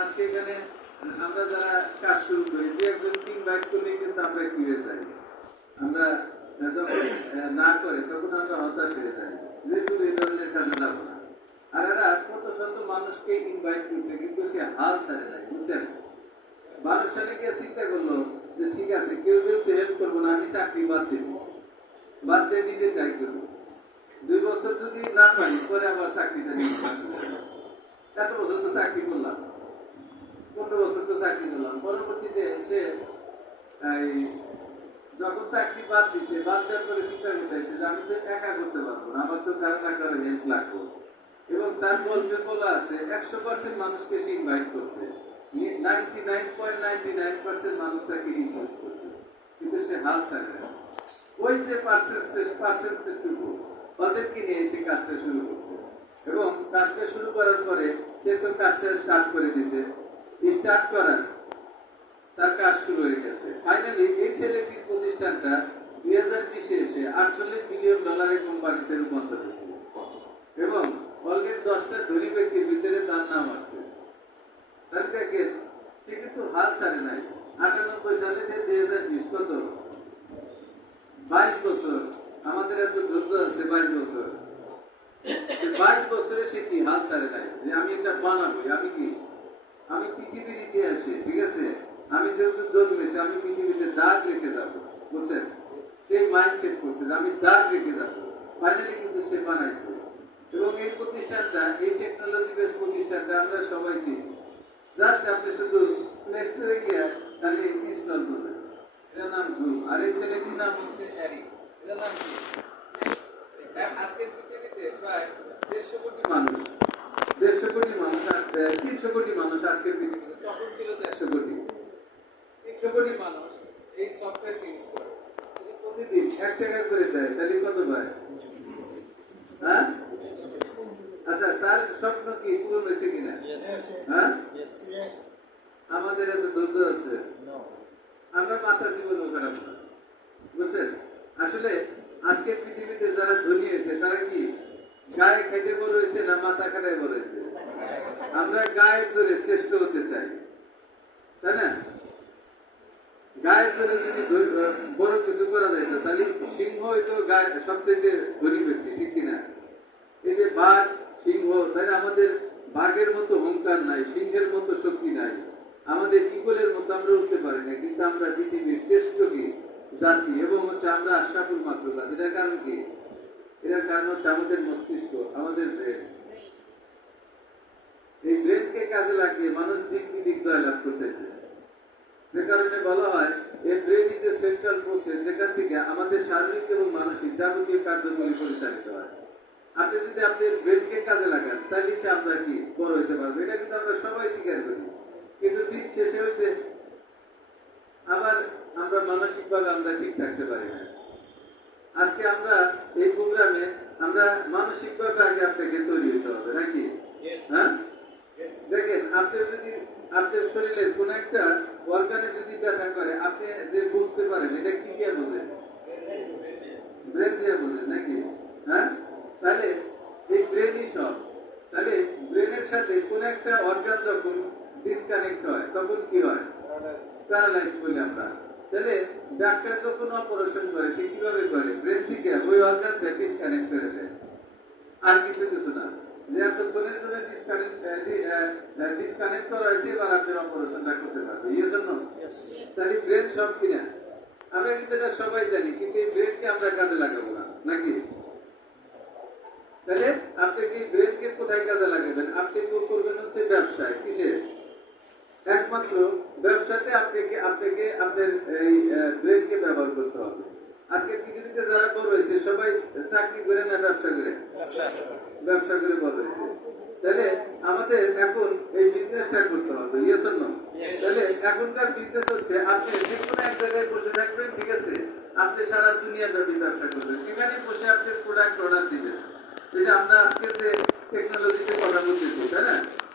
আজকে এখানে আমরা যারা কাজ শুরু করি দু একজনকে ইনভাইট করলে কিন্তু আমরা কিনে যাই। আমরা যখন না করে তখন আমরা হতাশ হয়ে যাই, যেহেতু এই ধরনের কাজে যাবো না। আর এরা কত শত মানুষকে ইনভাইট করছে কিন্তু সে হাল ছাড়ে নাই, বুঝছেন। 12 সালে গিয়ে চিন্তা করলো যে ঠিক আছে কেউ যেহেতু হেল্প করবো না, আমি চাকরি বাদ দিয়ে নিজে ট্রাই করবো। 2 বছর যদি না পাই পরে আবার চাকরিটা নিয়ে এত বছর তো চাকরি করলাম, 15 বছর তো চাকরি করলাম। পরবর্তীতে সে যখন চাকরি বাদ দিছে, বাদ দেওয়ার পরে চিন্তা করতেছে যে আমি তো একা করতে পারবো না, আমার তো কারো না কারো হেল্প লাগবে। এবং তার গল্পে বলা আছে 100% মানুষকে সে ইনভাইট করছে, 99.99% মানুষ তাকে রিকোয়েস্ট করছে, কিন্তু সে হাল ছাড়ে না। ওই যে পার্সেন্টেজটুকু ওদেরকে নিয়ে সে কাজটা শুরু করছে। এবং কাজটা শুরু করার পরে সে তো কাজটা স্টার্ট করে দিছে, স্টার্ট করার তার কাজ শুরু হয়ে গেছে। ফাইনালি এই ছেলেটির প্রতিষ্ঠানটা 2020-এ এসে $48 বিলিয়ন কোম্পানিতে রূপান্তর হয়েছে এবং অলরেডি 10টা ধনী ব্যক্তির ভিতরে তার নাম আছে। তাহলে দেখেন সে কিন্তু হাল ছাড়ে নাই। 98 সালে যে 2020 কত 22 বছর, আমাদের এত ধৈর্য আছে 22 বছর। 22 বছরে সে কি হাল ছাড়ে নাই যে আমি এটা বানাবো, আমি পৃথিবীর ইতিহাসে, ঠিক আছে, আমি যেহেতু জন্মেছি আমি পৃথিবীতে দাগ রেখে যাবো, বুঝছেন। সেই মাইন্ডসেট করছে যে আমি দাগ রেখে যাবো। ফাইনালি কিন্তু সে বানাইছে। এবং এই প্রতিষ্ঠানটা, এই টেকনোলজি বেস প্রতিষ্ঠানটা আমরা সবাই চিনি। জাস্ট আপনি শুধু প্লে স্টোরে গিয়ে তাহলে ইনস্টল করবেন। এটার নাম জুম, আর এই ছেলেটির নাম হচ্ছে এরিক। এটার নাম কি? আজকের পৃথিবীতে প্রায় 150 কোটি মানুষ, 300 কোটি মানুষ আজকের পৃথিবীতে, তখন ছিল 150 কোটি। 300 কোটি মানুষ এই সফটওয়্যারকে ইউজ করে। প্রতিদিন 1 টাকা করে দেয়, তাহলে কত পায়? হ্যাঁ, আচ্ছা, তার স্বপ্ন কি পূরণ হয়েছে কিনা? হ্যাঁ, আমাদের এত ধৈর্য আছে, আমরা মাথা জীবনও খারাপ না, বুঝছেন। আসলে আজকের পৃথিবীতে যারা ধনী হয়েছে তারা কি গায়ে খেটে বড় হয়েছে না মাথা খাটায় বড় হয়েছে? আমরা গায়ের জোরে চেষ্টা হতে চাই, তাই না? গায়ের জোরে যদি বড় কিছু করা যায় না, তাহলে সিংহ হয়তো সবচেয়ে ধনী ব্যক্তি, ঠিক কিনা? এই যে বাঘ, সিংহ, তাই না? আমাদের বাঘের মতো হুঙ্কার নাই, সিংহের মতো শক্তি নাই, আমাদের ইগলের মতো আমরা উঠতে পারি না, কিন্তু আমরা পৃথিবীর শ্রেষ্ঠ কি জাতি, এবং হচ্ছে আমরা আশরাফুল মাখলুকাত। এটার কারণ কি? এটার কারণ হচ্ছে আমাদের মস্তিষ্ক, আমাদের ব্রেন। এই ব্রেনকে কাজে লাগিয়ে মানুষ দিক বিদিক জয়লাভ করতেছে। যে কারণে বলা হয় এই brain is a central process, যেখান থেকে আমাদের শারীরিক এবং মানসিক যাবতীয় কার্যগুলি পরিচালিত হয়। আপনি যদি আপনার ব্রেনকে কাজে লাগান তাহলে সে আমরা কি বড় হইতে পারবো, এটা কিন্তু আমরা সবাই স্বীকার করি। কিন্তু দিন শেষে হইতে আবার আমরা মানসিকভাবে আমরা ঠিক থাকতে পারি না। আজকে আমরা এই প্রোগ্রামে আমরা মানসিকভাবে আগে আপনাকে তৈরি হতে হবে, নাকি? হ্যাঁ, দেখেন, আপনি যদি আপনার শরীরের কোন একটা অর্গানে যদি ব্যথা করে, আপনি যে বুঝতে পারেন এটা কি দিয়ে বোঝেন? ব্রেন দিয়ে বোঝেন, নাকি? হ্যাঁ, তাহলে এই ব্রেনই সব। তাহলে ব্রেনের সাথে কোন একটা অর্গান যখন ডিসকানেক্ট হয় তখন কি হয়? প্যারালাইজড বলি আমরা। তাহলে ডাক্তার যখন অপারেশন করে সে কিভাবে করে? ব্রেন থেকে ওই অর্গানটা ডিসকানেক্ট করে দেয়, আর কিন্তু কিছু না। যে এতক্ষণের জন্য ডিসকানেক্ট করা হয়েছে, এবার আপনার অপারেশনটা করতে পারবে। এই জন্য তাহলে ব্রেন সব কিনা আমরা কিন্তু এটা সবাই জানি, কিন্তু এই ব্রেনকে আমরা কাজে লাগাবো না, নাকি? তাহলে আপনি কি ব্রেনকে কোথায় কাজে লাগাবেন? আপনি করবেন হচ্ছে ব্যবসায়। কিসে? একমাত্র ব্যবসাতে আপনাকে আপনার এই ব্রেনকে ব্যবহার করতে হবে। আজকে পৃথিবীতে যারা বড় হয়েছে সবাই চাকরি করে না ব্যবসা করে? ব্যবসা করে বড় হয়েছে। তাহলে আমাদের এখন এই বিজনেসটা করতে হবে, ইয়েস অর নো? তাহলে এখনকার বিজনেস হচ্ছে আপনি যে কোনো এক জায়গায় বসে থাকবেন, ঠিক আছে, আপনি সারা দুনিয়াব্যাপী ব্যবসা করবেন, এখানে বসে আপনি প্রোডাক্ট অর্ডার দিবেন। এই যে আমরা আজকে যে টেকনোলজিতে কথা বলতেছি, তাই না,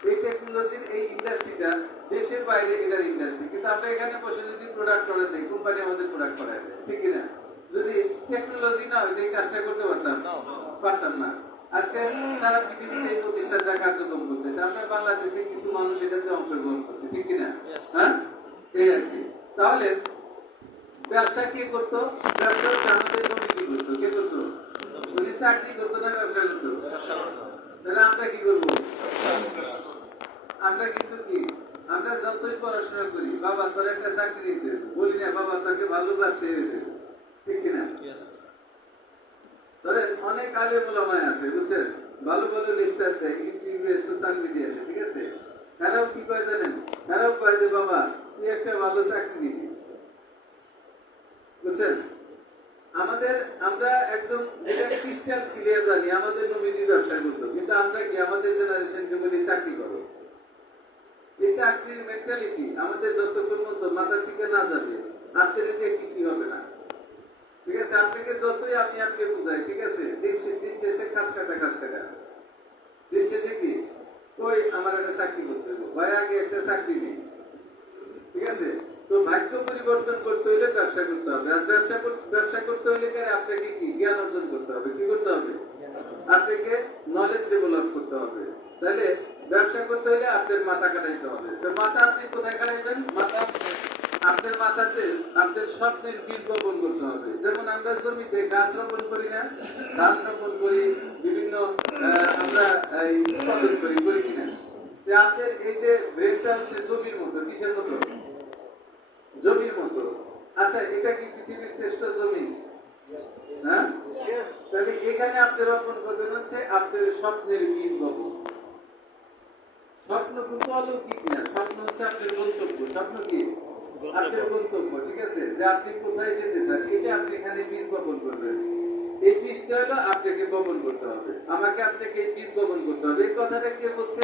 এই টেকনোলজির এই ইন্ডাস্ট্রিটা দেশের বাইরে এটার ইন্ডাস্ট্রি, কিন্তু আমরা এখানে বসে যদি প্রোডাক্ট অর্ডার দিই, কোম্পানি আমাদের প্রোডাক্ট করায় দেয়, ঠিক কিনা? যদি টেকনোলজি না হইতো এই কাজটা করতে পারতাম না। আজকে সারা পৃথিবীতে এই প্রতিষ্ঠানটা কার্যক্রম করতেছে, আমরা বাংলাদেশে কিছু মানুষ এটাতে অংশগ্রহণ করছে, ঠিক কিনা? হ্যাঁ, এই আর কি। তাহলে ব্যবসা কে করতো? ব্যবসা হচ্ছে আমাদের কমিটি করতো। কে করতো? উনি চাকরি করতো না ব্যবসা করতো? তাহলে আমরা কি করবো? আমরা কিন্তু কি, আমরা যতই পড়াশোনা করি, বাবা তোর একটা চাকরি নিতে বলি না, বাবা তাকে ভালো ব্যবসায়ী হয়েছে, ঠিক কিনা? ধরেন অনেক আলেম ওলামায় আছে, বুঝছেন, ভালো ভালো লেকচার দেয় ইউটিউবে, সোশ্যাল মিডিয়াতে, ঠিক আছে? তারাও কি করে জানেন? তারাও কয় যে বাবা তুই একটা ভালো চাকরি নিবি, বুঝছেন? আমরা একদম যেটা ক্রিস্টাল ক্লিয়ার জানি আমাদের নবীজি ব্যবসা করতো, কিন্তু আমরা কি আমাদের জেনারেশনকে বলি চাকরি করো। এই চাকরির মেন্টালিটি আমাদের যতক্ষণ মতো মাথা থেকে না যাবে আপনার এতে কিছুই হবে না, ঠিক আছে? আপনাকে যতই আমি আপনি বুঝাই, ঠিক আছে, দিন শেষে কাজ কাটা দিন শেষে কি ওই আমার একটা চাকরি করতে হবে, ভাই আগে একটা চাকরি নেই, ঠিক আছে? তো ভাগ্য পরিবর্তন করতে হলে ব্যবসা করতে হবে, আর ব্যবসা করতে হলে আপনাকে কি জ্ঞান অর্জন করতে হবে, কি করতে হবে? আপনাকে নলেজ ডেভেলপ করতে হবে। তাহলে ব্যবসা করতে হলে আপনার মাথা কাটাইতে হবে। তো মাথা আপনি কোথায় কাটাইবেন? মাথা আপনার মাথাতে আপনার স্বপ্নের বীজ বপন করতে হবে। যেমন আমরা জমিতে গাছ রোপণ করি না, গাছ রোপণ করি, বিভিন্ন আমরা উৎপাদন করি কিনা? আপনার এই যে ব্রেনটা হচ্ছে জমির মতো। কিসের মতো? জমির মতো। আচ্ছা, এটা কি পৃথিবীর শ্রেষ্ঠ জমি? হ্যাঁ, তাহলে এখানে আপনি রোপণ করবেন হচ্ছে আপনার স্বপ্নের বীজ বপন। স্বপ্ন কিন্তু অলৌকিক না, স্বপ্ন হচ্ছে আপনার গন্তব্য। স্বপ্ন কি? আপনার গন্তব্য, ঠিক আছে, যে আপনি কোথায় যেতে চান, এটা আপনি এখানে বীজ বপন করবেন। এই বীজটা হলো আপনাকে বপন করতে হবে, আমাকে আপনাকে এই বীজ বপন করতে হবে। এই কথাটা কে বলছে?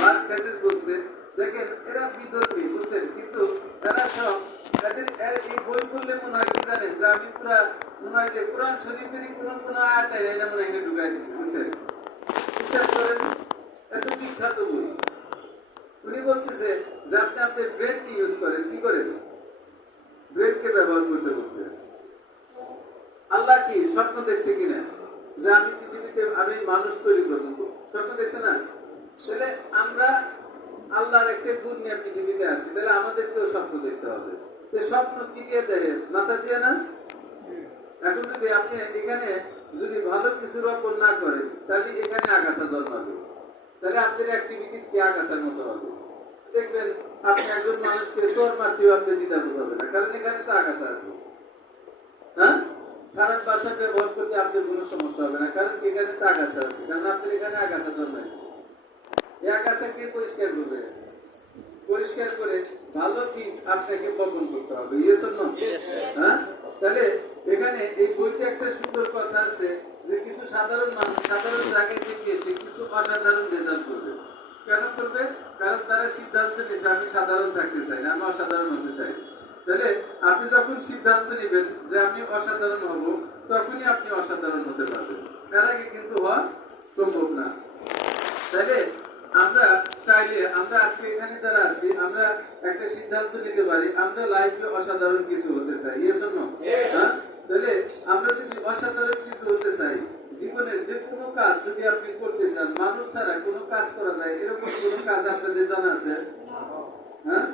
মার্ক ফ্যাসিস বলছে। দেখেন এরা বিধর্মী, বুঝছেন, কিন্তু এরা সব এই বই পড়লে মনে হয় কি জানেন, যে আমি পুরা মনে হয় যে কোরআন শরীফেরই কোন আয়াত এনে মনে হয় ঢুকাই দিচ্ছে, বুঝছেন? বিশ্বাস করেন, এত বিখ্যাত বই। উনি বলতেছে যে আপনি আপনার ব্রেনকে ইউজ করেন, কি করেন? ব্রেনকে ব্যবহার করতে বলছে। আল্লাহ কি স্বপ্ন দেখছে কিনা যে আমি পৃথিবীতে আমি মানুষ তৈরি করবো? স্বপ্ন দেখছে না? তাহলে আমরা আল্লাহর একটা গুণ নিয়ে পৃথিবীতে আছি, তাহলে আমাদেরকেও স্বপ্ন দেখতে হবে। তো স্বপ্ন কি দিয়ে দেয়? মাথা দিয়ে না? এখন যদি আপনি এখানে যদি ভালো কিছু রোপণ না করেন, তাহলে এখানে আগাছা জন্মাবে, তাহলে আপনার অ্যাক্টিভিটিস কি আগাছার মতো হবে। দেখবেন আপনি একজন মানুষকে চোর মারতেও আপনি দ্বিধাবোধ হবে না, কারণ এখানে তো আগাছা আছে। হ্যাঁ, খারাপ ভাষা ব্যবহার করতে আপনার কোনো সমস্যা হবে না, কারণ এখানে তো আগাছা আছে, কারণ আপনার এখানে আগাছা জন্মাইছে। এই আগাছাকে পরিষ্কার করবে, পরিষ্কার করে ভালো বীজ আপনাকে বপন করতে হবে। হ্যাঁ, তাহলে এখানে এই বইতে একটা সুন্দর কথা আছে যে কিছু সাধারণ মানুষ সাধারণ জায়গায় থেকে এসে কিছু অসাধারণ রেজাল্ট করবে। কেন করবে? কারণ তারা সিদ্ধান্ত নিয়েছে আমি সাধারণ থাকতে চাই না, আমি অসাধারণ হতে চাই। তাহলে আপনি যখন সিদ্ধান্ত নেবেন যে আমি অসাধারণ হব, তখনই আপনি অসাধারণ হতে পারবেন, তার আগে কিন্তু হওয়া সম্ভব না। তাহলে আমরা চাইলে আমরা আজকে এখানে যারা আছি, আমরা একটা সিদ্ধান্ত নিতে পারি আমরা লাইফে অসাধারণ কিছু হতে চাই। হ্যাঁ, তাহলে আমরা যদি অসাধারণ কিছু হতে চাই, জীবনের যে কোনো কাজ যদি আপনি করতে চান, মানুষ ছাড়া কোনো কাজ করা যায় এরকম কোনো কাজ আপনাদের জানা আছে? হ্যাঁ,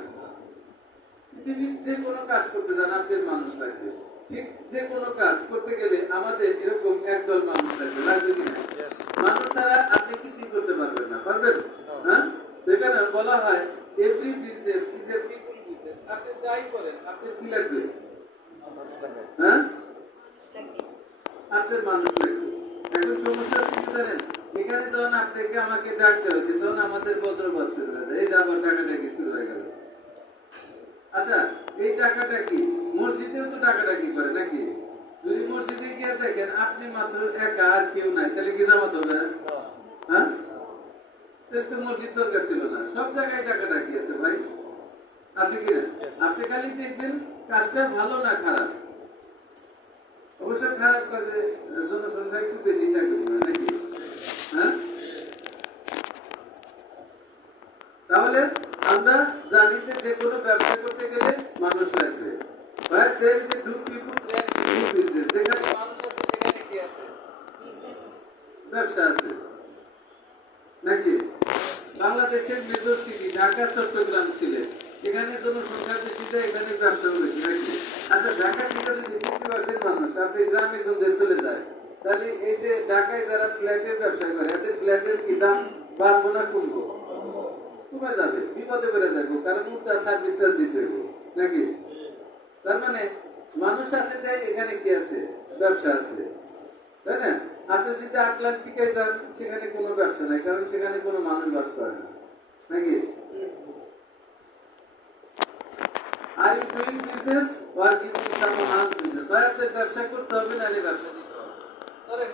পৃথিবীর যে কোনো কাজ করতে চান আপনার মানুষ লাগবে। ঠিক যে কোনো কাজ করতে গেলে আমাদের এরকম একদল মানুষ লাগবে, লাগবে কিনা? মানুষ ছাড়া আপনি কিছুই করতে পারবেন না, পারবেন? হ্যাঁ, এখানে বলা হয় every business is a people business. আপনি যাই করেন আপনার কি লাগবে? হ্যাঁ, আপনার মানুষ লাগবে। এখন সমস্যা কি জানেন? এখানে যখন আপনাকে আমাকে ডাকতে হয়েছে, তখন আমাদের বজ্রপাত শুরু হয়ে যায়, এই যে আবার টাকাটাকি শুরু হয়ে গেল। আচ্ছা, এই টাকাটা কি মসজিদেও তো টাকাটাকি করে নাকি? যদি মসজিদে গিয়ে দেখেন আপনি মাত্র একা আর কেউ নাই, তাহলে কি জামাত হবে? হ্যাঁ, তাহলে তো মসজিদ দরকার ছিল না। সব জায়গায় টাকাটাকি আছে ভাই, আছে কিনা? আপনি খালি দেখবেন কাজটা ভালো না খারাপ। অবশ্য খারাপ কাজে জনসংখ্যা একটু বেশি থাকে নাকি? হ্যাঁ, তাহলে আমরা জানি যে কোনো ব্যবসা করতে গেলে মানুষ লাগবে। যেখানে মানুষ আছে সেখানে কি আছে? ব্যবসা আছে নাকি? বাংলাদেশের মেজর সিটি ঢাকা, চট্টগ্রাম, সিলেট, এখানে জনসংখ্যা বেশি যায়, এখানে ব্যবসাও বেশি নাকি? আচ্ছা, ঢাকা থেকে যদি 50% মানুষ আপনি গ্রামে যদি চলে যায়, তাহলে এই যে ঢাকায় যারা ফ্ল্যাটের ব্যবসা করে এদের ফ্ল্যাটের কি দাম বাড়বো না কমবো? কমে যাবে, বিপদে বেড়ে যাবো, কারণ উল্টা সার্ভিস চার্জ দিতে হবে নাকি? তার মানে মানুষ আছে তাই এখানে কি আছে? ব্যবসা আছে, তাই না? আপনি যদি আটলান্টিকে যান, সেখানে কোনো ব্যবসা নাই, কারণ সেখানে কোনো মানুষ বাস করে না নাকি? Are you doing business or giving someone else business, হয় আপনার ব্যবসা করতে হবে নাহলে ব্যবসা দিতে হবে। ধরেন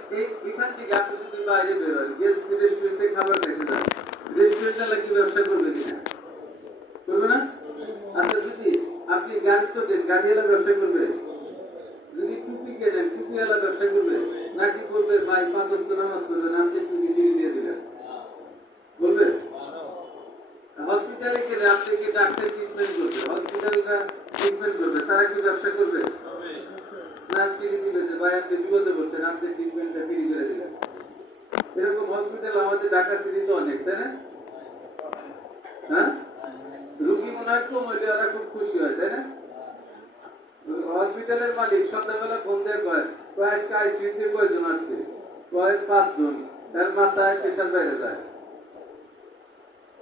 এখান থেকে আপনি যদি বাইরে বেরোন, গিয়ে যদি রেস্টুরেন্টে খাবার খেতে যান, রেস্টুরেন্টে কি ব্যবসা করবে কিনা? করবে না? আচ্ছা, যদি আপনি গাড়ি তো দেন, গাড়িওয়ালা ব্যবসা করবে? যদি টুপি কেনেন, টুপিওয়ালা ব্যবসা করবে? নাকি বলবে ভাই 5 ওয়াক্ত নামাজ পড়বেন, আপনি টুপি ফিরে দিয়ে দিলেন? বলবে? হসপিটালে গেলে আপনাকে ডাক্তার ট্রিটমেন্ট করবে, হসপিটালটা ট্রিটমেন্ট করবে, তারা কি ব্যবসা করবে? না, ফিরে দিবে যে ভাই আপনি বিপদে পড়ছেন, আপনি ট্রিটমেন্টটা ফ্রি করে দিলেন। এরকম হসপিটাল আমাদের ঢাকা সিটিতে অনেক, তাই না? হ্যাঁ, রুগী মনে হয় কম হইলে ওরা খুব খুশি হয়, তাই না? হসপিটালের মালিক সন্ধ্যাবেলা ফোন দিয়ে কয় আজকে আইসিইউতে কয়জন আসছে? কয় 5 জন। তার মাথায় প্রেশার বেড়ে যায়।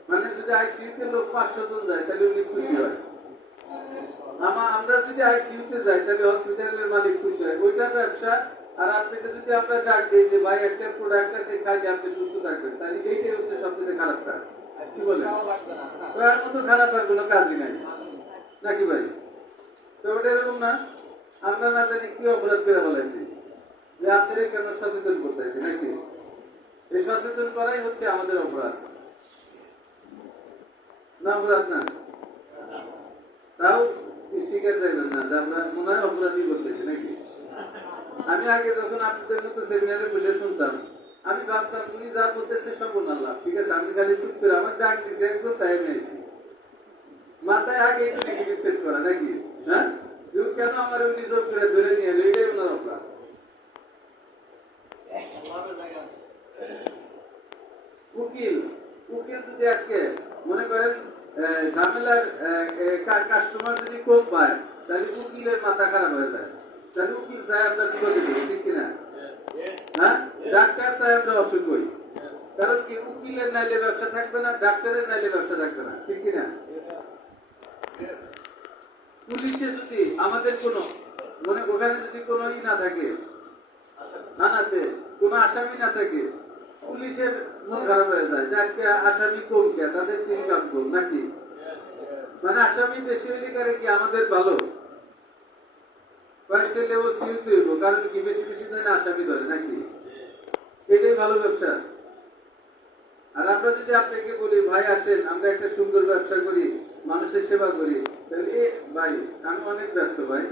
মানে যদি আইসিইউতে লোক 500 জন যায় তাহলে উনি খুশি হয়। আমরা যদি আইসিইউতে যাই তাহলে হসপিটালের মালিক খুশি হয়। ওইটা ব্যবসা। আর আপনাকে যদি আমরা ডাক দিই যে ভাই একটা প্রোডাক্ট আছে খাইলে আপনি সুস্থ থাকবেন, তাহলে এইটাই হচ্ছে সবচেয়ে খারাপ কাজ। কি বলেন? তার মতো খারাপ আর কোনো কাজই নাই নাকি ভাই? তো ওটা এরকম না, আমরা না জানি কি অপরাধ করে বলাইছি যে আপনাদের কেন সচেতন করতেছি নাকি? এই সচেতন করাই হচ্ছে আমাদের অপরাধ না? অপরাধ না? তাও স্বীকার চাইবেন না যে আমরা মনে হয় অপরাধই করতেছি নাকি? আমি আগে যখন আপনাদের মতো সেমিনারে বসে শুনতাম, আমি ভাবতাম উনি যা বলতেছে সব আল্লাহ, ঠিক আছে, আমি খালি চুপ করে আমার ডাক দিচ্ছে একদম টাইমে আইছি, মাথায় আগে নেগেটিভ সেট করা নাকি? হ্যাঁ, কেন আমার উনি জোর করে ধরে নিয়ে এলো, এটাই ওনার অপরাধ। উকিল যদি আজকে মনে করেন ঝামেলার কাস্টমার যদি কম পায়, তাহলে উকিলের মাথা খারাপ হয়ে যায়, তাহলে উকিল চাই আমরা বিপদে দেবো, ঠিক কিনা? হ্যাঁ, ডাক্তার চাই আমরা অসুখ হই, কারণ কি উকিলের নাইলে ব্যবসা থাকবে না, ডাক্তারের নাইলে ব্যবসা থাকবে না, ঠিক কিনা? পুলিশে যদি আমাদের কোনো ওখানে যদি কোনো ই না থাকে, থানাতে কোনো আসামি না থাকে, পুলিশের মন খারাপ হয়ে যায় যে আজকে আসামি কম কে, তাদের ইনকাম কম নাকি? মানে আসামি বেশি হইলে কারে কি আমাদের ভালো? ছেলে ও সিউতে হইব, কারণ কি বেশি বেশি জানে আসামি ধরে নাকি? এটাই ভালো ব্যবসা। আর আমরা যদি আপনাকে বলি ভাই আসেন আমরা একটা সুন্দর ব্যবসা করি, মানুষের সেবা করি, তাহলে ভাই আমি অনেক ব্যস্ত ভাই,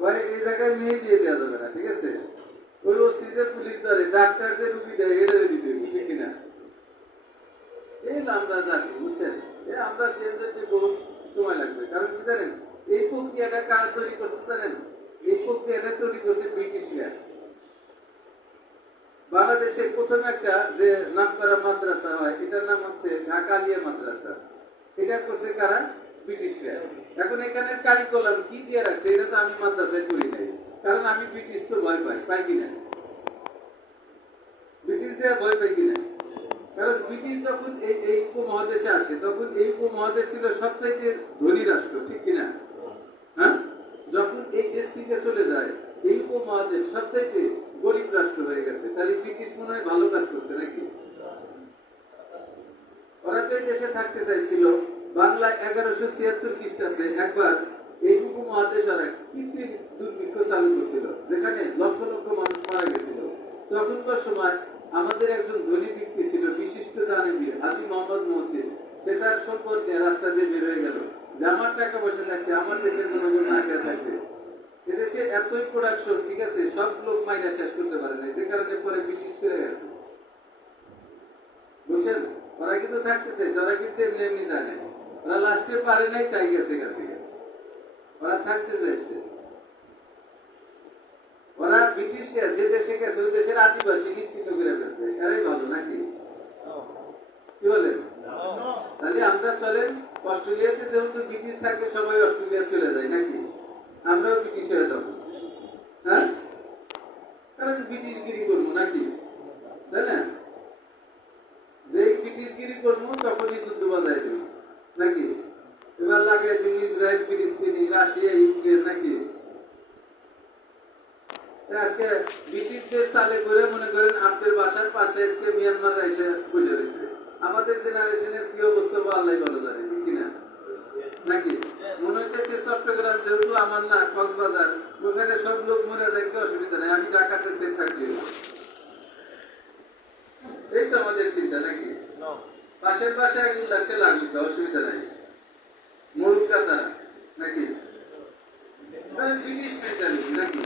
ভাই এই জায়গায় মেয়ে দিয়ে দেওয়া যাবে না, ঠিক আছে? ওই ওসি যে পুলিশ ধরে, ডাক্তার যে রুগী দেয়, এটা দিতে হবে, ঠিক কিনা? এই আমরা জানি, বুঝছেন? আমরা চেঞ্জ হতে বহুত সময় লাগবে, কারণ কি জানেন এই প্রক্রিয়াটা কারা তৈরি করতে জানেন? এই প্রক্রিয়াটা তৈরি করছে ব্রিটিশরা। বাংলাদেশে প্রথম একটা যে নাম করা মাদ্রাসা হয়, এটার নাম হচ্ছে ঢাকা আলিয়া মাদ্রাসা। এটা করছে কারা? ব্রিটিশরা। এখন এখানের কারিকুলাম কি দিয়ে রাখছে এটা তো আমি মাদ্রাসায় করি নাই, কারণ আমি ব্রিটিশ তো ভয় পাই কিনা? ব্রিটিশ দেওয়া ভয় পাই কিনা? কারণ ব্রিটিশ যখন এই উপমহাদেশে আসে, তখন এই উপমহাদেশ ছিল সবচাইতে ধনী রাষ্ট্র, ঠিক কিনা? হ্যাঁ, যখন এই দেশ থেকে চলে যায়, এই উপমহাদেশ সবচাইতে গরিব রাষ্ট্র হয়ে গেছে, তাহলে ব্রিটিশ মনে হয় ভালো কাজ করছে নাকি? ওরা তো এই দেশে থাকতে চাইছিল। বাংলায় 1176 খ্রিস্টাব্দে একবার এই উপমহাদেশ আর কৃত্রিম দুর্ভিক্ষ চালু করছিল, যেখানে লক্ষ লক্ষ মানুষ মারা গেছিল। তখনকার সময় আমাদের একজন ধনী ব্যক্তি ছিল, বিশিষ্ট দানবীর হাজী মোহাম্মদ মহসিন। সে তার সম্পদ নিয়ে রাস্তা দিয়ে বের হয়ে গেল যে আমার টাকা পয়সা থাকছে, আমার দেশের জনগণ না খেয়ে থাকবে। এদেশে এতই প্রোডাকশন, ঠিক আছে, সব লোক মাইনা শেষ করতে পারে না, যে কারণে পরে ব্রিটিশ চলে গেছে। বুঝছেন? ওরা কিন্তু থাকতে চাইছে, ওরা কিন্তু এমনি এমনি জানে, ওরা লাস্টে পারে নাই, তাই গেছে এখান থেকে। ওরা থাকতে চাইছে। ওরা ব্রিটিশ যে দেশে গেছে ওই দেশের আদিবাসী নিশ্চিত করে ফেলছে, এরাই ভালো নাকি? কি বলেন? তাহলে আমরা চলেন, অস্ট্রেলিয়াতে যেহেতু ব্রিটিশ থাকে সবাই অস্ট্রেলিয়া চলে যায় নাকি? আমরাও ব্রিটিশ হয়ে যাবো, হ্যাঁ? কারণ ব্রিটিশগিরি করবো নাকি, তাই না? যেই ব্রিটিশগিরি করবো তখনই যুদ্ধ বাজায় দেব নাকি? এবার লাগে দিন ইসরায়েল, ফিলিস্তিনি, রাশিয়া, ইউক্রেন নাকি? আজকে ব্রিটিশদের চালে করে মনে করেন আপনার বাসার পাশে আজকে মিয়ানমার এসে বুঝে রয়েছে। আমাদের জেনারেশনের কি অবস্থা আল্লাহ ভালো জানে, ঠিক কিনা নাকি? মনে হইতেছে চট্টগ্রাম যেহেতু আমার না, কক্সবাজার, ওখানে সব লোক মরে যায়, কি অসুবিধা নেই, আমি ঢাকাতে সেফ থাকলে এই তো আমাদের চিন্তা নাকি? পাশের পাশে আগুন লাগছে, লাগুক, অসুবিধা নাই, মরুক তারা নাকি? ব্রিটিশ মেন্টালিটি নাকি?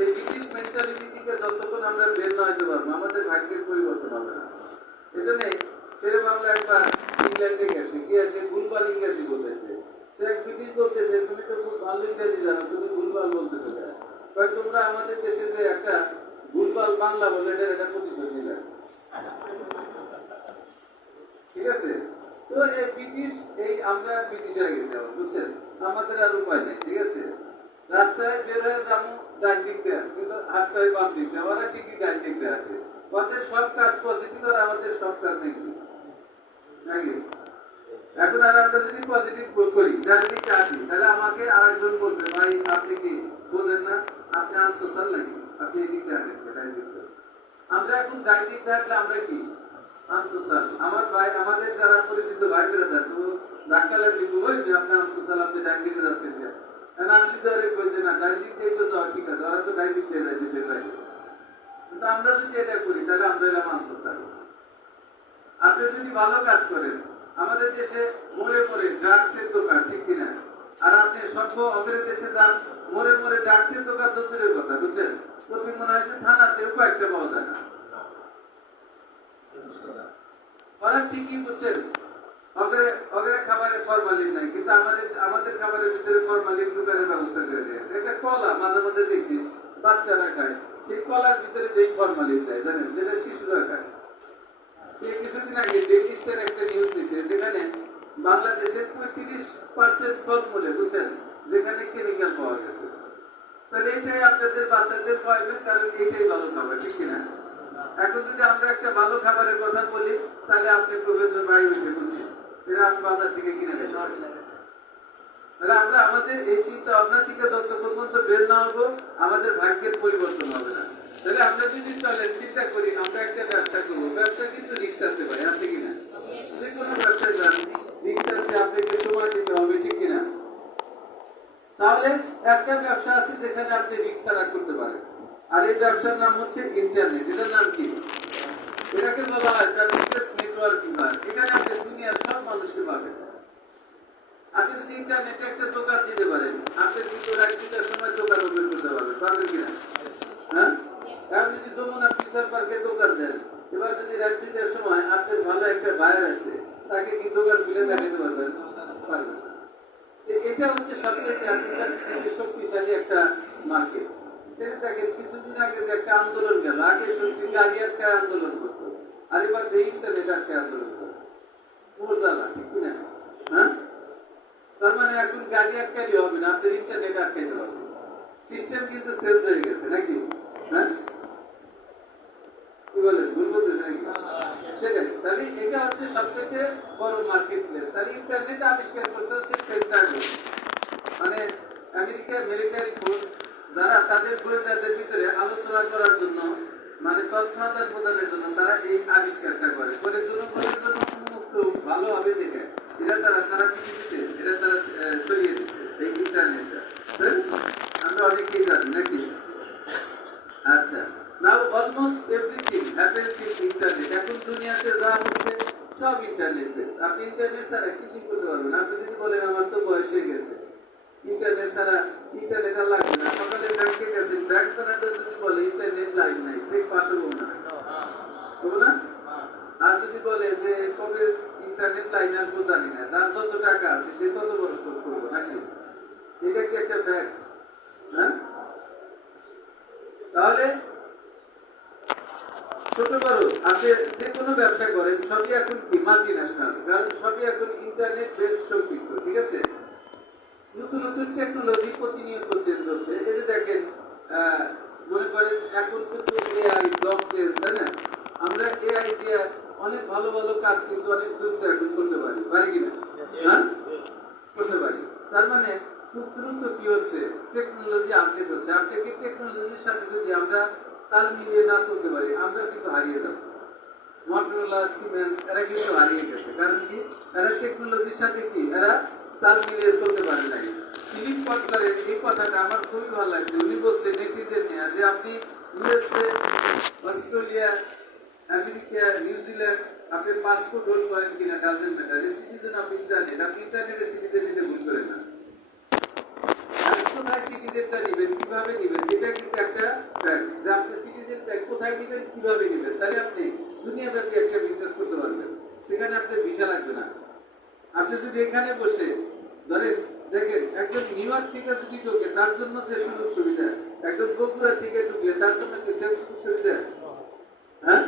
এই ব্রিটিশ মেন্টালিটি থেকে যতক্ষণ আমরা বের না হইতে পারবো আমাদের ভাগ্যের পরিবর্তন হবে না। এজন্য শেরে বাংলা একবার ইংল্যান্ডে গেছে, গিয়ে সে ভুলভাল ইংরেজি বলতেছে। সে এক ব্রিটিশ বলতেছে, তুমি তো খুব ভালো ইংরেজি জানো, তুমি ভুলভাল বলতেছো কেন? তোমরা আমাদের দেশে যে একটা ভুলভাল বাংলা বলে এটা প্রতিশোধ নিলে, ঠিক আছে? তো এই ব্রিটিশ, এই আমরা ব্রিটিশ হয়ে গেছি, বুঝছেন? আমাদের আর উপায় নেই, ঠিক আছে? রাস্তায় বের হয়ে যাবো ডান দিক দিয়ে, কিন্তু হাতটা বাম দিক দিয়ে, ওরা ঠিকই ডান দিক দিয়ে আছে। ওদের সব কাজ পজিটিভ আর আমাদের সব কাজ নেগেটিভ নাকি? এখন আর আমরা যদি পজিটিভ করি, ডান দিকে আসি, তাহলে আমাকে আর একজন বলবে, ভাই আপনি কি বোঝেন না, আপনি আনসোশাল নাকি, আপনি এই দিকটা আসেন, ডান দিকটা। আমরা এখন ডান দিক থাকলে আমরা কি আনসোশাল? আমার ভাই, আমাদের যারা পরিচিত ভাই বেড়া তো ডাক্তার লিখবো, ওই যে আপনি আনসোশাল, আপনি ডান দিকে যাচ্ছেন, আমি যদি আরে বলতে না ডান দিক দিয়ে তো যাওয়া ঠিক আছে, ওরা তো ডান দিক দিয়ে যায় দেশের বাইরে। কিন্তু আমরা যদি এটা করি তাহলে আমরা এলাম আনসোশাল। আপনি যদি ভালো কাজ করেন, আমাদের দেশে মোড়ে মোড়ে ড্রাগসের দোকান, ঠিক কিনা? আর আপনি সভ্য অগ্রের দেশে যান, মোড়ে মোড়ে ড্রাগসের দোকান তো দূরের কথা, বুঝছেন? প্রতি মনে হয় যে থানাতেও কয়েকটা পাওয়া যায় না। ওরা ঠিকই বুঝছেন, অগ্রে খাবারে ফরমালিন নাই, কিন্তু আমাদের খাবারের ভিতরে ফরমালিন ঢুকানোর ব্যবস্থা করে দিয়েছে। এটা কলা মাঝে মাঝে দেখি বাচ্চারা খায়, সেই কলার ভিতরে দেখি ফরমালিন দেয়, জানেন, যেটা শিশুরা খায়। কিছুদিন আগে লেটেস্টের একটা নিউজ দিছে, যেখানে বাংলাদেশের 35% ফলমূলে, বুঝছেন, যেখানে কেমিক্যাল পাওয়া গেছে। তাহলে এটাই আপনাদের বাচ্চাদের খাওয়াবেন, কারণ এটাই ভালো খাবার, ঠিক কিনা? এখন যদি আমরা একটা ভালো খাবারের কথা বলি, তাহলে আপনি প্রবেন্দ্র ভাই হয়েছে, বুঝছি, এটা আমি বাজার থেকে কিনে খেতে পারি। তাহলে আমরা আমাদের এই চিন্তা ভাবনা থেকে যত পর্যন্ত বের না হবো, আমাদের ভাগ্যের পরিবর্তন হবে না। তাহলে আমরা যদি চলেন চিন্তা করি, আমরা একটা ব্যবসা করবো, ব্যবসা কিন্তু রিস্ক আছে ভাই, আছে কিনা? যে কোনো ব্যবসায় যান, রিস্ক আছে, আপনাকে সময় দিতে হবে, ঠিক কিনা? তাহলে একটা ব্যবসা আছে যেখানে আপনি রিস্ক ছাড়া করতে পারেন, আর এই ব্যবসার নাম হচ্ছে ইন্টারনেট। এটার নাম কি? এটাকে বলা হয় বিজনেস নেটওয়ার্কিং। এখানে আপনি দুনিয়ার সব মানুষকে পাবেন। আপনি যদি ইন্টারনেটে একটা দোকান দিতে পারেন, আপনি কিন্তু রাত 2টার সময় দোকান ওপেন করতে পারবেন, পারবেন কিনা? হ্যাঁ, আপনি যদি যমুনা ফিচার পার্কে দোকান দেন, এবার যদি রাত 2টার সময় আপনার ভালো একটা বায়ার আসে, তাকে কি দোকান খুলে দেখাতে পারবেন? পারবেন। এটা হচ্ছে সবচেয়ে শক্তিশালী একটা মার্কেট। দেখেন কিছুদিন আগে যে একটা আন্দোলন গেল, আগে শুনছি গাড়ি একটা আন্দোলন করতো, আর এবার ইন্টারনেট একটা আন্দোলন করতো, ঠিক কিনা? হ্যাঁ, তার মানে এখন গাড়ি আটকাইলে হবে না, আপনার ইন্টারনেট আটকাইতে হবে। সিস্টেম কিন্তু চেঞ্জ হয়ে গেছে নাকি? হ্যাঁ, কি বলেন, ভুল বলতেছে নাকি? সেটাই। তাহলে এটা হচ্ছে সবচেয়ে বড় মার্কেট প্লেস। তাহলে ইন্টারনেট আবিষ্কার করতে হচ্ছে পেন্টাগন, মানে আমেরিকার মিলিটারি ফোর্স, যারা তাদের গোয়েন্দাদের ভিতরে আলোচনা করার জন্য, মানে তথ্য আদান প্রদানের জন্য তারা এই আবিষ্কারটা করে জনগণের জন্য উন্মুক্ত ভালোভাবে দেখে এটা তারা সারা পৃথিবীতে এটা তারা ছড়িয়ে দিচ্ছে, এই ইন্টারনেটটা। আমরা অনেকেই জানি নাকি? আচ্ছা, now almost everything happens in internet. এখন দুনিয়াতে যা হচ্ছে সব ইন্টারনেট বেস। আপনি ইন্টারনেট ছাড়া কিছু করতে পারবেন না। আপনি যদি বলেন আমার তো বয়স হয়ে গেছে, ইন্টারনেট ছাড়া ইন্টারনেট আর লাগবে না, সকালে ব্যাংকে গেছেন, ব্যাংক ম্যানেজার যদি বলে ইন্টারনেট লাইন নাই, চেক পাস হবো না, হবো না? আর যদি বলে যে কবে ইন্টারনেট লাইন আসবো জানি না, যার যত টাকা আছে সে তত বড় স্টক করবো নাকি? এটা কি একটা ফ্যাক্ট? হ্যাঁ, তাহলে ছোট বড় আপনি যে কোনো ব্যবসা করেন সবই এখন কি মাল্টি ন্যাশনাল, কারণ সবই এখন ইন্টারনেট বেস সম্পৃক্ত, ঠিক আছে। নতুন নতুন টেকনোলজি প্রতিনিয়ত চেঞ্জ হচ্ছে। এই যে দেখেন মনে করেন এখন কিন্তু এআই ব্লকচেন, তাই না? আমরা এআই দিয়ে অনেক ভালো ভালো কাজ কিন্তু অনেক দ্রুত এখন করতে পারি, পারি কিনা? হ্যাঁ, করতে পারি। তার মানে খুব দ্রুত কি হচ্ছে, টেকনোলজি আপডেট হচ্ছে। আপডেটেড টেকনোলজির সাথে যদি আমরা তাল মিলিয়ে না চলতে পারি আমরা কিন্তু হারিয়ে যাব। মটোরোলা, সিমেন্স এরা কিন্তু হারিয়ে গেছে, কারণ কি এরা টেকনোলজির সাথে কি এরা তাল মিলিয়ে চলতে পারে নাই। ফিলিপ কটলারের এই কথাটা আমার খুবই ভালো লাগছে। উনি বলছে নেটিজেন নিয়ে যে আপনি ইউএসএ, অস্ট্রেলিয়া, আমেরিকা, নিউজিল্যান্ড আপনি পাসপোর্ট হোল্ড করেন কিনা doesn't matter, citizen of internet. আপনি ইন্টারনেটে সিটিজেন নিতে ভুল করেন না। কোথায় সিটিজেনটা নেবেন, কিভাবে নেবেন, এটা কিন্তু একটা ফ্যাক্ট যে আপনি সিটিজেনটা কোথায় নেবেন, কিভাবে নেবেন, তাহলে আপনি দুনিয়াব্যাপী একটা বিজনেস করতে পারবেন। সেখানে আপনার ভিসা লাগবে না। আপনি যদি এখানে বসে ধরেন দেখেন একজন নিউ ইয়র্ক থেকে যদি ঢোকে তার জন্য যে সুযোগ সুবিধা, একজন বগুড়া থেকে ঢুকলে তার জন্য কি সেম সুযোগ সুবিধা? হ্যাঁ,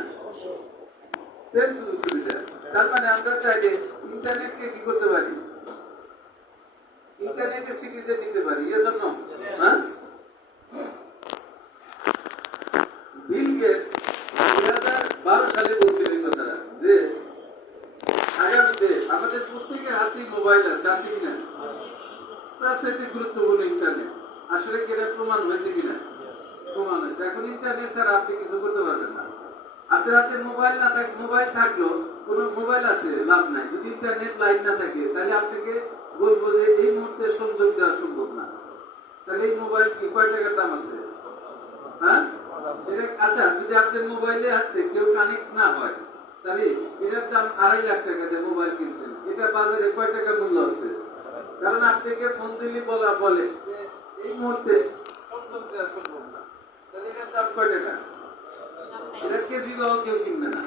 সেম সুযোগ সুবিধা। তার মানে আমরা চাইলে ইন্টারনেটকে কি করতে পারি, ইন্টারনেটে সিটিজেন নিতে পারি। Yes or no? হ্যাঁ, বিল গেটস 2012 সালে বলছিলেন এই কথাটা যে আগামীতে আমাদের প্রত্যেকের হাতেই মোবাইল আছে, আছে কিনা? তার চাইতে গুরুত্বপূর্ণ ইন্টারনেট। আসলে কি এটা প্রমাণ হয়েছে কিনা? প্রমাণ হয়েছে। এখন ইন্টারনেট ছাড়া আপনি কিছু করতে পারবেন না। আপনার হাতে মোবাইল না থাকে, মোবাইল থাকলেও কোনো মোবাইল আছে লাভ নাই, যদি ইন্টারনেট লাইন না থাকে তাহলে আপনাকে বলবো যে এই মুহূর্তে সংযোগ দেওয়া সম্ভব না। তাহলে এই মোবাইল কি কয় টাকার দাম আছে? হ্যাঁ, এটা আচ্ছা যদি আপনার মোবাইলে হাতে কেউ কানেক্ট না হয় তাহলে এটার দাম 2.5 লাখ টাকা দিয়ে মোবাইল কিনছেন, এটা বাজারে কয় টাকা মূল্য আছে? কারণ আপনাকে ফোন দিলে বলে যে এই মুহূর্তে সংযোগ দেওয়া সম্ভব না, তাহলে এটার দাম কয় টাকা? এটা কেজি দাও কেউ কিনবে না।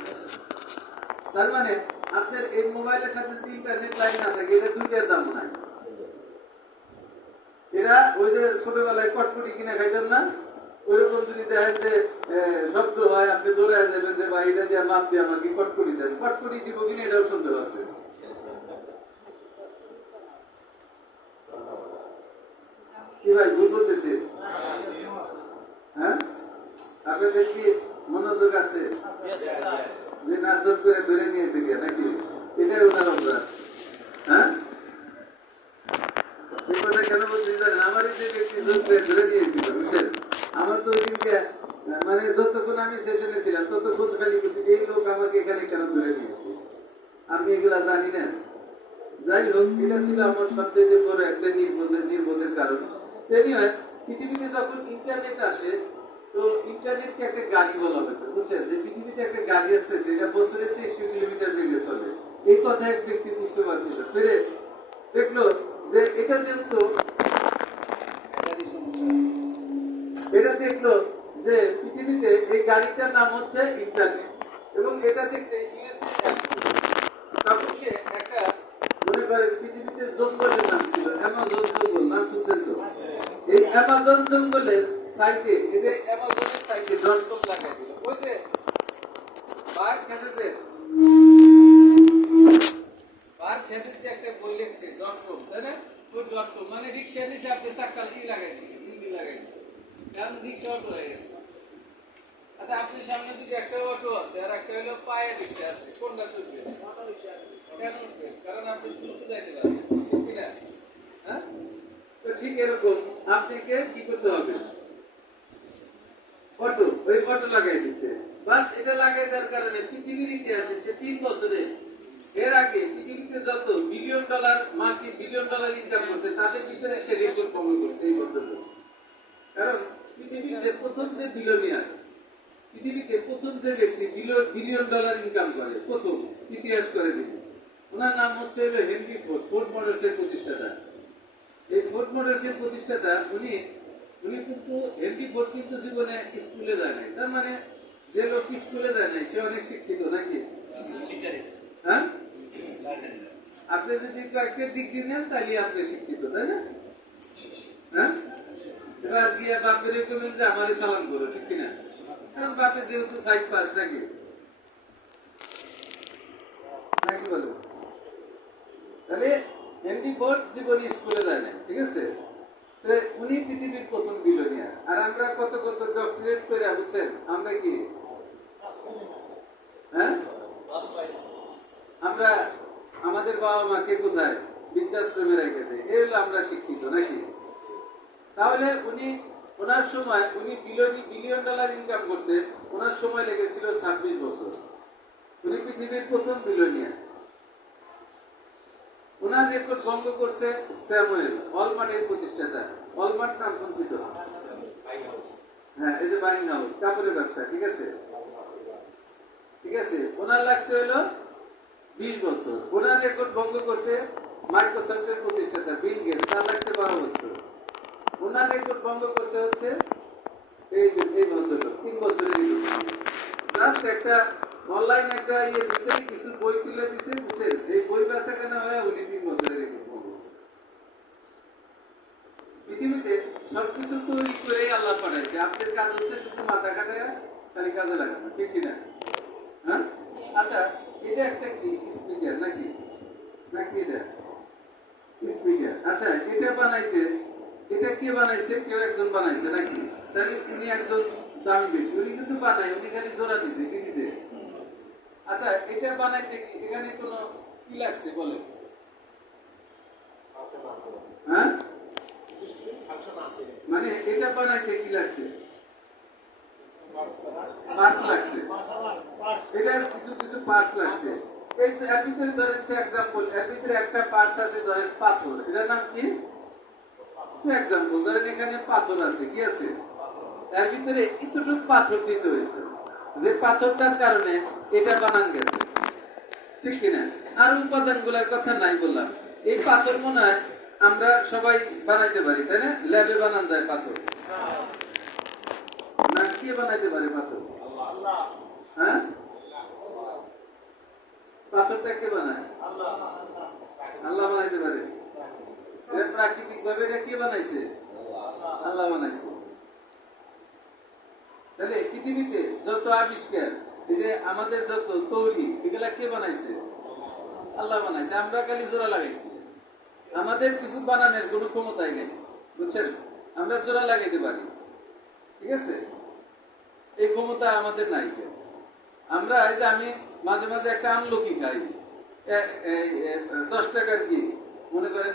তার মানে আপনার এই মোবাইলের সাথে যদি ইন্টারনেট লাইন না থাকে এটা দুইটার দাম নাই। এরা ওই যে ছোটবেলায় কটকটি কিনে খাইতেন না, ওইরকম যদি দেখেন যে শব্দ হয় আপনি দৌড়ে যাবেন যে ভাই এটা দিয়ে মাপ দিয়ে আমাকে কটকটি দেন, কটকটি দিব কিনা এটাও সন্দেহ আছে। কি ভাই ভুল বলতেছে? হ্যাঁ, আপনাদের কি মনোযোগ আছে যে নাচ করে ধরে নিয়েছে কে নাকি? এটাই ওনার অপরাধ। হ্যাঁ, এই কথা কেন বলছি জানেন? আমার যে ব্যক্তি ধরে নিয়েছিল বুঝছেন, আমার তো ওই দিনকে মানে যতক্ষণ আমি সেশনে ছিলাম ততক্ষণ খালি কিছু এই লোক আমাকে এখানে কেন ধরে নিয়েছে, আমি এগুলা জানি না। যাই হোক, এটা ছিল আমার সবচেয়ে বড় একটা নির্বোধের কারণ। তেমনি হয় পৃথিবীতে যখন ইন্টারনেট আসে তো ইন্টারনেটকে একটা গাড়ি বলা হতো, বুঝছেন যে পৃথিবীতে একটা গাড়ি আসতেছে, এটা বছরে 300 কিলোমিটার বেগে চলে। এই কথা এক ব্যক্তি বুঝতে পারছিল, ফিরে দেখলো যে এটা যেহেতু এটা দেখলো যে পৃথিবীতে এই গাড়িটার নাম হচ্ছে ইন্টারনেট এবং এটা দেখছে ইউএসএ। তখন সে একটা মনে করেন পৃথিবীতে জঙ্গলের নাম ছিল অ্যামাজন জঙ্গল, নাম শুনছেন তো? এই অ্যামাজন জঙ্গলের সাইটে এই যে অ্যামাজনের সাইটে .com লাগাই দিল। ওই যে বার খেতেছে একটা বই লিখছে .com, তাই না? ওই .com মানে রিক্সা নিচে আপনি চাক্কা লাগাই দিচ্ছে, হিন্দি লাগাই দিচ্ছে, কারণ রিক্সা অটো হয়ে গেছে। আচ্ছা আপনার সামনে যদি একটা অটো আছে আর একটা হলো পায়ে রিক্সা আছে, কোনটা চলবে? কেন উঠবে? কারণ আপনি দ্রুত যাইতে পারবেন, ঠিক কিনা? হ্যাঁ, তো ঠিক এরকম আপনাকে কি করতে হবে, অটো, ওই অটো লাগাই দিচ্ছে। বাস এটা লাগাই দেওয়ার কারণে পৃথিবীর ইতিহাসে সে 3 বছরে এর আগে পৃথিবীতে যত billion dollar multi billion dollar income করছে তাদের ভিতরে সে রেকর্ড ভঙ্গ করছে এই বছরে। কারণ পৃথিবীর যে প্রথম যে বিলিয়নিয়ার, পৃথিবীতে প্রথম যে ব্যক্তি বিলিয়ন ডলার ইনকাম করে প্রথম ইতিহাস করে দিল, ওনার নাম হচ্ছে হেনরি ফোর্ড, ফোর্ড মোটরসের প্রতিষ্ঠাতা। এই ফোর্ড মোটরসের প্রতিষ্ঠাতা উনি কিন্তু হেনরি ফোর্ড কিন্তু জীবনে স্কুলে যায় নাই। তার মানে যে লোক স্কুলে যায় নাই সে অনেক শিক্ষিত নাকি? হ্যাঁ, আপনি যদি কয়েকটা ডিগ্রি নেন তাহলে আপনি শিক্ষিত, তাই না? হ্যাঁ, রাত গিয়া বাপের কমেন যে আমারে সালাম করো, ঠিক কিনা? কারণ বাপে যেহেতু 5 পাস নাকি নাকি বলো? তাহলে হেনরি ফোর্ড জীবনে স্কুলে যায় না, ঠিক আছে? তো উনি পৃথিবীর প্রথম বিলিয়নিয়ার। আর আমরা কত কত ডক্টরেট করে, বুঝছেন আমরা কি, হ্যাঁ, আমরা আমাদের বাবা মাকে কোথায় বৃদ্ধাশ্রমে রেখে দেয়, এই হলো আমরা শিক্ষিত নাকি? তাহলে উনি ওনার সময় উনি বিলিয়ন ডলার ইনকাম করতে ওনার সময় লেগেছিল 26 বছর। উনি পৃথিবীর প্রথম বিলিয়নিয়ার। ওনার রেকর্ড ভঙ্গ করছে স্যামুয়েল, অলমার্টের প্রতিষ্ঠাতা। অলমার্ট নাম শুনছিত? হ্যাঁ, এই যে বাইং হাউস, কাপড়ের ব্যবসা, ঠিক আছে? ঠিক আছে, ওনার লাগছে হলো 20 বছর। ওনার রেকর্ড ভঙ্গ করছে মাইক্রোসফটের প্রতিষ্ঠাতা বিল গেটস, তার লাগছে 12 বছর। ওনার রেকর্ড ভঙ্গ করছে হচ্ছে এই ভদ্রলোক 3 বছরের রেকর্ড। জাস্ট একটা অনলাইন একটা দিতে কিছু বই তুলে দিছে, বুঝছেন? এই বই বেচা কেনা হয় উনি 3 বছরের রেকর্ড ভঙ্গ করছে। পৃথিবীতে সবকিছু তৈরি করে আল্লাহ পাঠাইছে, আপনার কাজ হচ্ছে শুধু মাথা কাটায় খালি কাজে লাগানো, ঠিক কিনা? হ্যাঁ, আচ্ছা, এটা একটা কি স্পিকার নাকি নাকি এটা স্পিকার? আচ্ছা, এটা বানাইতে, এটা কে বানাইছে? কেউ একজন বানাইছে নাকি? তাহলে উনি একজন দামি ব্যক্তি, উনি কিন্তু বানায়, উনি খালি জোড়া দিছে, কি দিছে? আচ্ছা, এটা বানাইতে কি এখানে কোনো কি লাগছে বলে? হ্যাঁ, মানে এটা বানাইতে কি লাগছে? পার্টস লাগছে, এটার কিছু কিছু পার্টস লাগছে। এই এর ভিতরে ধরেন এক্সাম্পল, এর ভিতরে একটা পার্টস আছে ধরেন পাথর, এটার নাম কি? এক্সাম্পল ধরেন এখানে পাথর আছে, কি আছে? এর ভিতরে এতটুকু পাথর দিতে হয়েছে, যে পাথরটার কারণে এটা বানান গেছে, ঠিক কিনা? আর উপাদান গুলার কথা নাই বললাম। এই পাথর মনে হয় আমরা সবাই বানাইতে পারি, তাই না? ল্যাবে বানান যায় পাথর না? কে বানাইতে পারে পাথর? হ্যাঁ, পাথরটা কে বানায়? আল্লাহ বানাইতে পারে। প্রাকৃতিক ভাবে এটা কে বানাইছে? আল্লাহ বানাইছে। তাহলে পৃথিবীতে যত আবিষ্কার, এই যে আমাদের যত তৈরি, এগুলা কে বানাইছে? আল্লাহ বানাইছে। আমরা খালি জোড়া লাগাইছি। আমাদের কিছু বানানোর কোনো ক্ষমতাই নেই, বুঝছেন? আমরা জোড়া লাগাইতে পারি, ঠিক আছে? এই ক্ষমতা আমাদের নাই। আমরা এই যে আমি মাঝে মাঝে একটা আমলকি খাই, 10 টাকার কি মনে করেন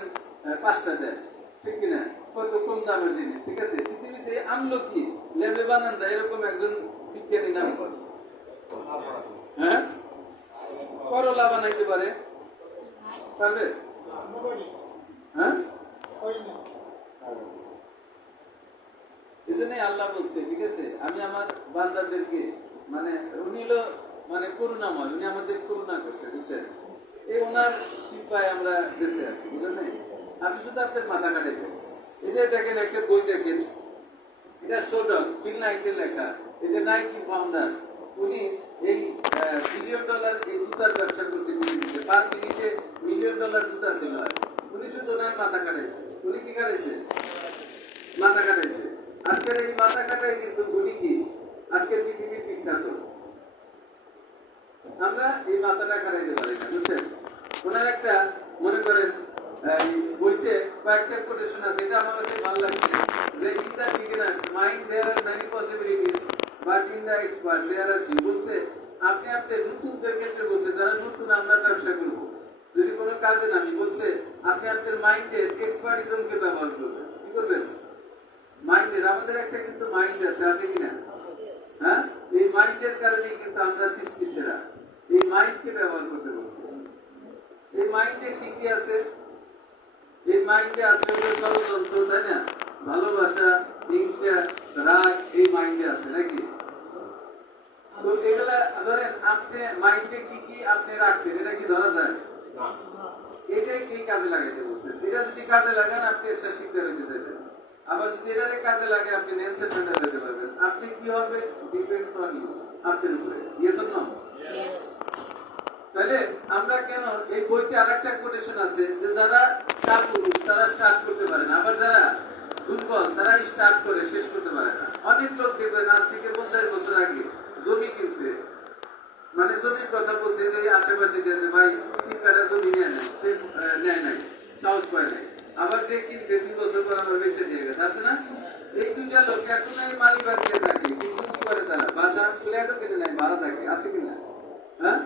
5টা দেয়, ঠিক কিনা? কত কম দামের জিনিস, ঠিক আছে? পৃথিবীতে আমলকি ল্যাবে বানান যায় এরকম একজন বিজ্ঞানী নাম করে। হ্যাঁ, করলা বানাইতে পারে, পারবে? হ্যাঁ, এই জন্যই আল্লাহ বলছে, ঠিক আছে, আমি আমার বান্দাদেরকে, মানে উনি হলো মানে করুণাময়, উনি আমাদের করুণা করছে, বুঝছেন? এই ওনার কৃপায় আমরা বেঁচে আছি, বুঝলেন? আপনি শুধু আপনার মাথা কাটাইবেন। এই যে দেখেন একটা বই দেখেন, এটা সোডক ফিল নাইটের লেখা, এই যে নাইকি ফাউন্ডার, উনি এই বিলিয়ন ডলার এই জুতার ব্যবসা করছে পৃথিবীতে। পার মিনিটে $1,000,000 জুতা ছিল। উনি শুধু ওনার মাথা কাটাইছে। উনি কি কাটাইছে? মাথা কাটাইছে। আজকের এই মাথা কাটাই কিন্তু উনি কি আজকের পৃথিবীর বিখ্যাত। আমরা এই মাথাটা কাটাইতে পারি না, বুঝছেন? ওনার একটা মনে করেন বইতে কয়েকটা কোটেশন আছে, এটা আমার কাছে ভালো লাগছে, যে in the beginner's mind there are many possibilities but in the expert there are few. বলছে আপনি আপনার নতুনদের ক্ষেত্রে বলছে, যারা নতুন আমরা ব্যবসা করব, যদি কোনো কাজে নামি, বলছে আপনি আপনার মাইন্ডের এক্সপার্টিজমকে ব্যবহার করবেন। কি করবেন? মাইন্ডের, আমাদের একটা কিন্তু মাইন্ড আছে, আছে কিনা? হ্যাঁ, এই মাইন্ডের কারণে কিন্তু আমরা সৃষ্টি সেরা। এই মাইন্ডকে ব্যবহার করতে বলছে। এই মাইন্ডে কি কি আছে? এই মাইন্ডে আছে ষড়যন্ত্র, তাই না? ভালোবাসা, হিংসা, রাগ, এই মাইন্ডে আছে নাকি? তো এগুলা ধরেন আপনি মাইন্ডে কি কি আপনি রাখছেন, এটা কি ধরা যায়? এটা কি কাজে লাগাইতে বলছেন? এটা যদি কাজে লাগান আপনি এসে শিক্ষা হইতে চাইবেন। আবার যদি এটারে কাজে লাগে আপনি নেলসন ম্যান্ডেলা হতে পারবেন। আপনি কি হবে ডিপেন্ডস অন ইউ, আপনার উপরে। Yes or no? ইয়েস। তাহলে আমরা কেন এই বইতে আরেকটা কোটেশন আছে যে যারা কাপুরুষ তারা স্টার্ট করতে পারে না, আবার যারা দুর্বল তারা স্টার্ট করে শেষ করতে পারে না। অনেক লোক দেখবেন আজ থেকে 50 বছর আগে জমি কিনছে, মানে জমির কথা বলছে যে আশেপাশে দিয়ে ভাই 3 কাঠা জমি নিয়ে নেয়, সে নেয় নাই, সাহস পায় নাই। আবার যে কিনছে 2 বছর পর আবার বেঁচে দিয়ে গেছে, আছে না? এই দুইটা লোক এখন এই মালিবাগ দিয়ে থাকে, কিন্তু কি করে তারা বাসা ফ্ল্যাটও কিনে নেয়, ভাড়া থাকে, আছে কিনা? হ্যাঁ,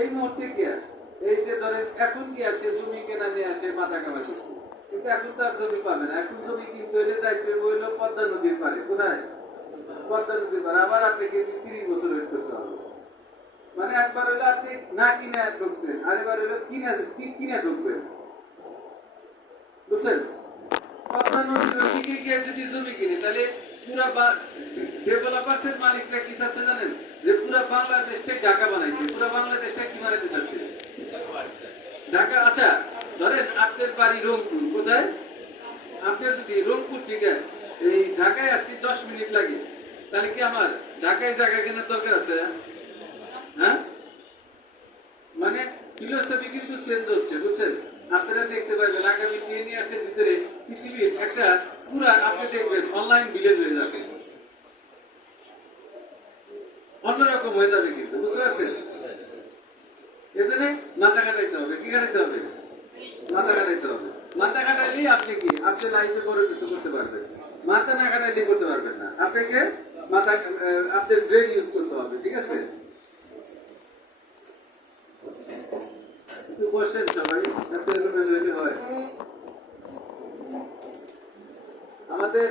এই মুহূর্তে কি এই যে ধরেন এখন কি আসে জমি কেনা নিয়ে আসে মাথা কামা করছে, কিন্তু এখন তো আর জমি পাবে না। এখন জমি কিনতে হলে যাইতে হইল পদ্মা নদীর পারে। কোথায়? পদ্মা নদীর পারে। আবার আপনাকে 30 বছর ওয়েট করতে হবে। মানে একবার হইলো আপনি না কিনে ঢুকছেন, আরেকবার হইলো কিনে ঢুকবেন, বুঝছেন? পদ্মা নদীর ওইদিকে গিয়ে যদি জমি কিনে, তাহলে পুরা ডেভেলপার্সের মালিকরা কি চাচ্ছে জানেন? যে পুরা বাংলাদেশটাই ঢাকা বানাইছে। পুরা বাংলাদেশটা কি বানাইতে চাচ্ছে? ঢাকা। আচ্ছা ধরেন আপনার বাড়ি রংপুর, কোথায়? আপনার যদি রংপুর থেকে এই ঢাকায় আসতে 10 মিনিট লাগে, তাহলে কি আমার ঢাকায় জায়গা কেনার দরকার আছে? হ্যাঁ, মানে ফিলোসফি কিন্তু চেঞ্জ হচ্ছে, বুঝছেন? আপনারা দেখতে পাবেন আগামী 10 ইয়ার্সের ভিতরে পৃথিবীর একটা পুরা আপনি দেখবেন অনলাইন ভিলেজ হয়ে যাবে, অন্যরকম হয়ে যাবে, কিন্তু বুঝতে পারছেন? এজন্য মাথা খাটাইতে হবে। কি খাটাইতে হবে? মাথা খাটাইতে হবে। মাথা খাটাইলেই আপনি কি আপনি লাইফে বড় কিছু করতে পারবেন। মাথা না খাটাইলে করতে পারবেন না। আপনাকে মাথা আপনার ব্রেন ইউজ করতে হবে, ঠিক আছে? একটু বসেন সবাই, হয়। আমাদের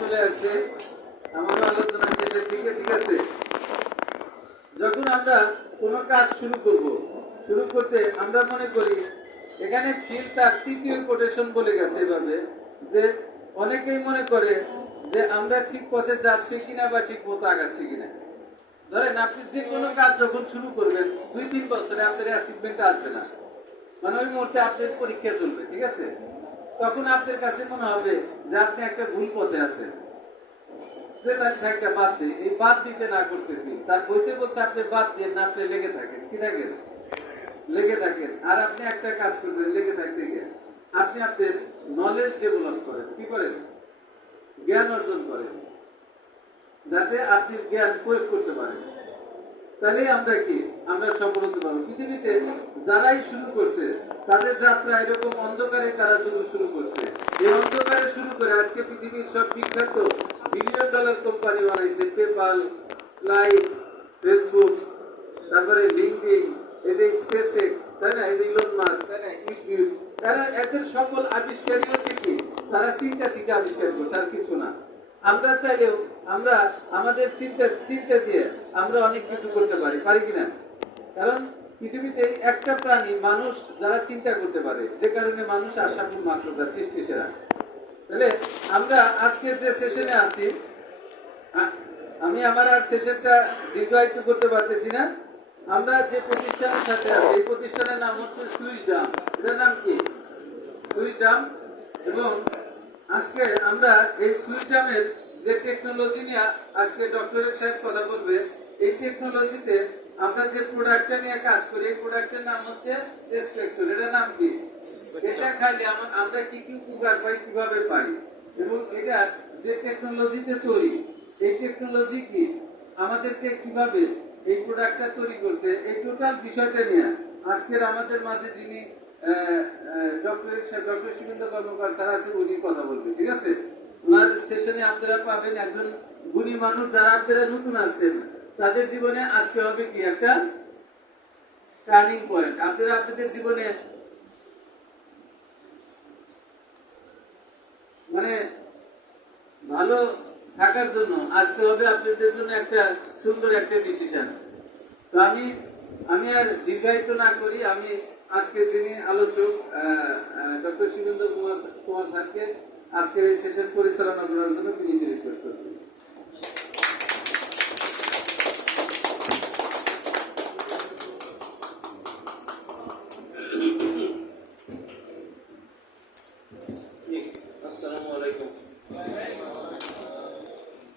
চলে আসছে, আমাদের আলোচনা শেষের দিকে, ঠিক আছে? যখন আমরা কোনো কাজ শুরু করব, শুরু করতে আমরা মনে করি এখানে ফিল তার তৃতীয় কোটেশন বলে গেছে এভাবে যে অনেকেই মনে করে যে আমরা ঠিক পথে যাচ্ছি কিনা বা ঠিক মতো আগাচ্ছি কিনা। ধরেন আপনি যে কোনো কাজ যখন শুরু করবেন 2-3 বছরে আপনার অ্যাচিভমেন্ট আসবে না, মানে ওই মুহূর্তে আপনার পরীক্ষা চলবে, ঠিক আছে? তখন আপনার কাছে মনে হবে যে আপনি একটা ভুল পথে আছেন, যে একটা বাদ দিয়ে এই বাদ দিতে না করছে কি তার বইতে বলছে আপনি বাদ দিয়ে না, আপনি লেগে থাকেন। কি থাকেন? লেগে থাকেন। আর আপনি একটা কাজ করবেন, লেগে থাকতে গিয়ে আপনি আপনার নলেজ ডেভেলপ করেন। কি করেন? জ্ঞান অর্জন করেন, যাতে আপনি জ্ঞান প্রয়োগ করতে পারেন। তাহলে আমরা কি আমরা সফল হতে পারবো। পৃথিবীতে যারাই শুরু করছে তাদের যাত্রা এরকম অন্ধকারে তারা শুরু করছে। এই অন্ধকারে শুরু করে আজকে পৃথিবীর সব বিখ্যাত বিলিয়ন ডলার কোম্পানি বানাইছে। পেপাল, লাইভ, ফেসবুক, তারপরে লিঙ্কডিন, এই যে স্পেসএক্স, তাই না? এই যে ইলন মাস্ক, তাই না? ইসমিউট, তারা এদের সকল আবিষ্কারই হচ্ছে কি তারা চিন্তা থেকে আবিষ্কার করছে, আর কিছু না। আমরা চাইলেও আমরা আমাদের চিন্তা দিয়ে আমরা অনেক কিছু করতে পারি কিনা? কারণ পৃথিবীতে একটা প্রাণী মানুষ যারা চিন্তা করতে পারে, যে কারণে মানুষ আশাপুর মাত্রতা সৃষ্টি সেরা। তাহলে আমরা আজকের যে সেশনে আছি, আমি আমার আর সেশনটা দীর্ঘায়িত করতে পারতেছি না। আমরা যে প্রতিষ্ঠানের সাথে আছি এই প্রতিষ্ঠানের নাম হচ্ছে সুইসডাম। এটার নাম কি? সুইসডাম। এবং আজকে আমরা এই সুইসডামের যে টেকনোলজি নিয়ে আজকে ডক্টরেট সাহেব কথা বলবে, এই টেকনোলজিতে আমরা যে প্রোডাক্টটা নিয়ে কাজ করি এই প্রোডাক্টের নাম হচ্ছে এসপেক্সল। এটার নাম কি? এটা খাইলে আমরা কি কি উপকার পাই, কিভাবে পাই, এবং এটা যে টেকনোলজিতে তৈরি, এই টেকনোলজি কি আমাদেরকে কিভাবে এই প্রোডাক্টটা তৈরি করছে, এই টোটাল বিষয়টা নিয়ে আজকের আমাদের মাঝে যিনি ডক্টর শিবেন্দ্র কর্মকার স্যার আছে, উনি কথা বলবে, ঠিক আছে? ওনার সেশনে আপনারা পাবেন একজন গুণী মানুষ। যারা আপনারা নতুন আসছেন তাদের জীবনে আজকে হবে কি একটা টার্নিং পয়েন্ট। আপনারা আপনাদের জীবনে মানে ভালো থাকার জন্য আসতে হবে আপনাদের জন্য একটা সুন্দর একটা ডিসিশন। তো আমি আর দীর্ঘায়িত না করি, আমি আজকে যিনি আলোচক ডক্টর শিবেন্দ্র কুমার স্যারকে আজকের এই সেশন পরিচালনা করার জন্য বিনীত রিকোয়েস্ট করছি।